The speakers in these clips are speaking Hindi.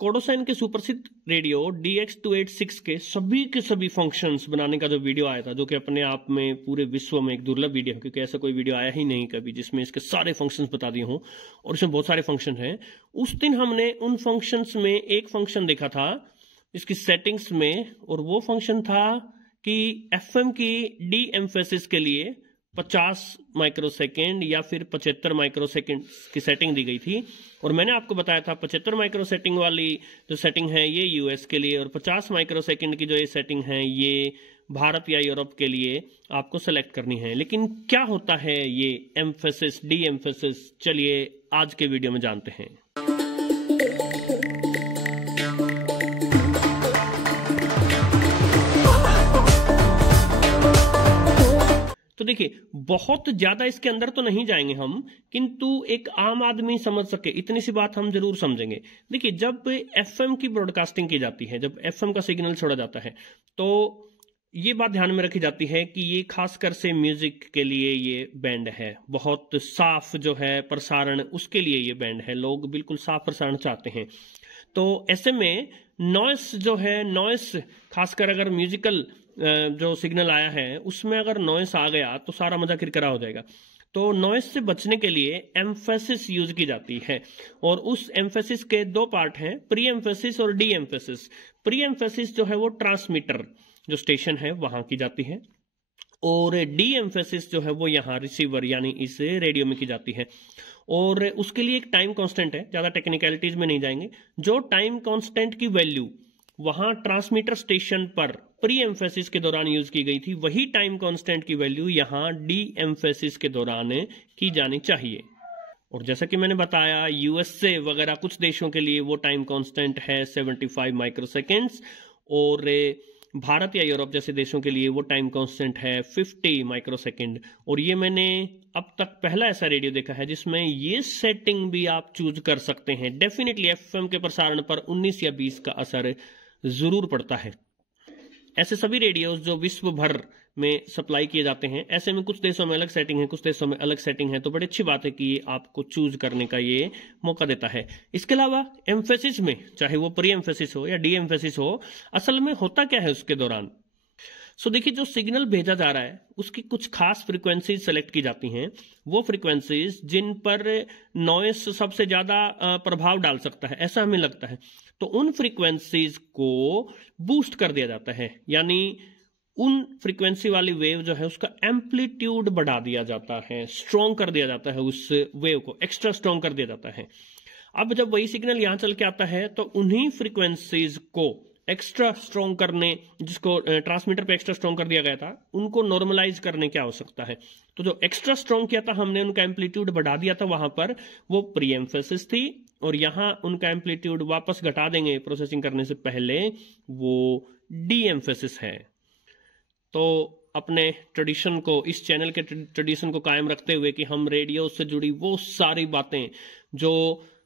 कोडोसाइन के सुप्रसिद्ध रेडियो DX286 के सभी फंक्शंस बनाने का जो वीडियो आया था, जो कि अपने आप में पूरे विश्व में एक दुर्लभ वीडियो है, क्योंकि ऐसा कोई वीडियो आया ही नहीं कभी जिसमें इसके सारे फंक्शंस बता दिए हों, और इसमें बहुत सारे फंक्शन हैं। उस दिन हमने उन फंक्शंस में एक फंक्शन देखा था इसकी सेटिंग्स में, और वो फंक्शन था कि FM की डी एम्फेसिस के लिए 50 माइक्रोसेकेंड या फिर 75 माइक्रोसेकेंड की सेटिंग दी गई थी। और मैंने आपको बताया था 75 माइक्रोसेटिंग वाली जो सेटिंग है ये यूएस के लिए, और 50 माइक्रोसेकेंड की जो ये सेटिंग है ये भारत या यूरोप के लिए आपको सेलेक्ट करनी है। लेकिन क्या होता है ये एम्फेसिस, डी एम्फेसिस, चलिए आज के वीडियो में जानते हैं। तो देखिए, बहुत ज्यादा इसके अंदर तो नहीं जाएंगे हम, किंतु एक आम आदमी समझ सके इतनी सी बात हम जरूर समझेंगे। देखिए, जब FM की ब्रॉडकास्टिंग की जाती है, जब FM का सिग्नल छोड़ा जाता है, तो ये बात ध्यान में रखी जाती है कि ये खासकर से म्यूजिक के लिए ये बैंड है, बहुत साफ जो है प्रसारण, उसके लिए ये बैंड है। लोग बिल्कुल साफ प्रसारण चाहते हैं। तो ऐसे में नॉइस जो है, नॉइस खासकर अगर म्यूजिकल जो सिग्नल आया है उसमें अगर नॉइस आ गया तो सारा मजा किरकिरा हो जाएगा। तो नॉइस से बचने के लिए एम्फेसिस यूज की जाती है, और उस एम्फेसिस के दो पार्ट हैं, प्री एम्फेसिस और डी एम्फेसिस। प्री एम्फेसिस जो है वो ट्रांसमीटर जो स्टेशन है वहां की जाती है, और डी एम्फेसिस जो है वो यहाँ रिसीवर यानी इस रेडियो में की जाती है। और उसके लिए एक टाइम कांस्टेंट है, ज्यादा टेक्निकलिटीज में नहीं जाएंगे। जो टाइम कांस्टेंट की वैल्यू वहां ट्रांसमीटर स्टेशन पर प्री एम्फेसिस के दौरान यूज की गई थी, वही टाइम कांस्टेंट की वैल्यू यहां डी एम्फेसिस के दौरान की जानी चाहिए। और जैसा कि मैंने बताया, USA वगैरह कुछ देशों के लिए वो टाइम कांस्टेंट है 75 माइक्रोसेकेंड्स, और भारत या यूरोप जैसे देशों के लिए वो टाइम कांस्टेंट है 50 माइक्रोसेकेंड। और ये मैंने अब तक पहला ऐसा रेडियो देखा है जिसमें ये सेटिंग भी आप चूज कर सकते हैं। डेफिनेटली FM के प्रसारण पर 19 या 20 का असर जरूर पड़ता है। ऐसे सभी रेडियोस जो विश्व भर में सप्लाई किए जाते हैं, ऐसे में कुछ देशों में अलग सेटिंग है, कुछ देशों में अलग सेटिंग है, तो बड़ी अच्छी बात है कि ये आपको चूज करने का ये मौका देता है। इसके अलावा एम्फेसिस में, चाहे वो प्री एम्फेसिस हो या डी एम्फेसिस हो, असल में होता क्या है उसके दौरान। सो देखिए, जो सिग्नल भेजा जा रहा है उसकी कुछ खास फ्रीक्वेंसीज सेलेक्ट की जाती हैं, वो फ्रीक्वेंसीज जिन पर नॉइस सबसे ज्यादा प्रभाव डाल सकता है ऐसा हमें लगता है, तो उन फ्रीक्वेंसीज को बूस्ट कर दिया जाता है, यानी उन फ्रीक्वेंसी वाली वेव जो है उसका एम्पलीट्यूड बढ़ा दिया जाता है, स्ट्रॉन्ग कर दिया जाता है, उस वेव को एक्स्ट्रा स्ट्रॉन्ग कर दिया जाता है। अब जब वही सिग्नल यहां चल के आता है तो उन्हीं फ्रीक्वेंसीज को एक्स्ट्रा स्ट्रॉन्ग करने, जिसको ट्रांसमीटर पे एक्स्ट्रा स्ट्रॉन्ग कर दिया गया था, उनको नॉर्मलाइज करने की आवश्यकता है। तो जो एक्स्ट्रा स्ट्रॉन्ग किया था हमने, उनका एम्पलीट्यूड बढ़ा दिया था वहां पर, वो प्री एम्फेसिस थी, और यहां उनका एम्पलीट्यूड वापस घटा देंगे प्रोसेसिंग करने से पहले, वो डी एम्फेसिस है। तो अपने ट्रेडिशन को, इस चैनल के ट्रेडिशन को कायम रखते हुए कि हम रेडियो से जुड़ी वो सारी बातें जो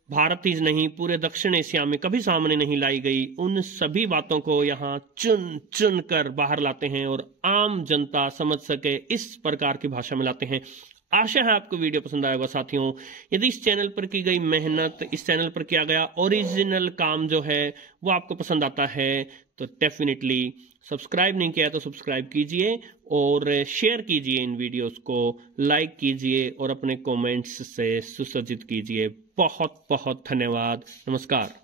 भारत ही नहीं पूरे दक्षिण एशिया में कभी सामने नहीं लाई गई, उन सभी बातों को यहाँ चुन चुन कर बाहर लाते हैं और आम जनता समझ सके इस प्रकार की भाषा में लाते हैं। आशा है आपको वीडियो पसंद आएगा साथियों। यदि इस चैनल पर की गई मेहनत, इस चैनल पर किया गया ओरिजिनल काम जो है वो आपको पसंद आता है, तो डेफिनेटली सब्सक्राइब नहीं किया तो सब्सक्राइब कीजिए, और शेयर कीजिए इन वीडियोस को, लाइक कीजिए, और अपने कमेंट्स से सुसज्जित कीजिए। बहुत बहुत धन्यवाद। नमस्कार।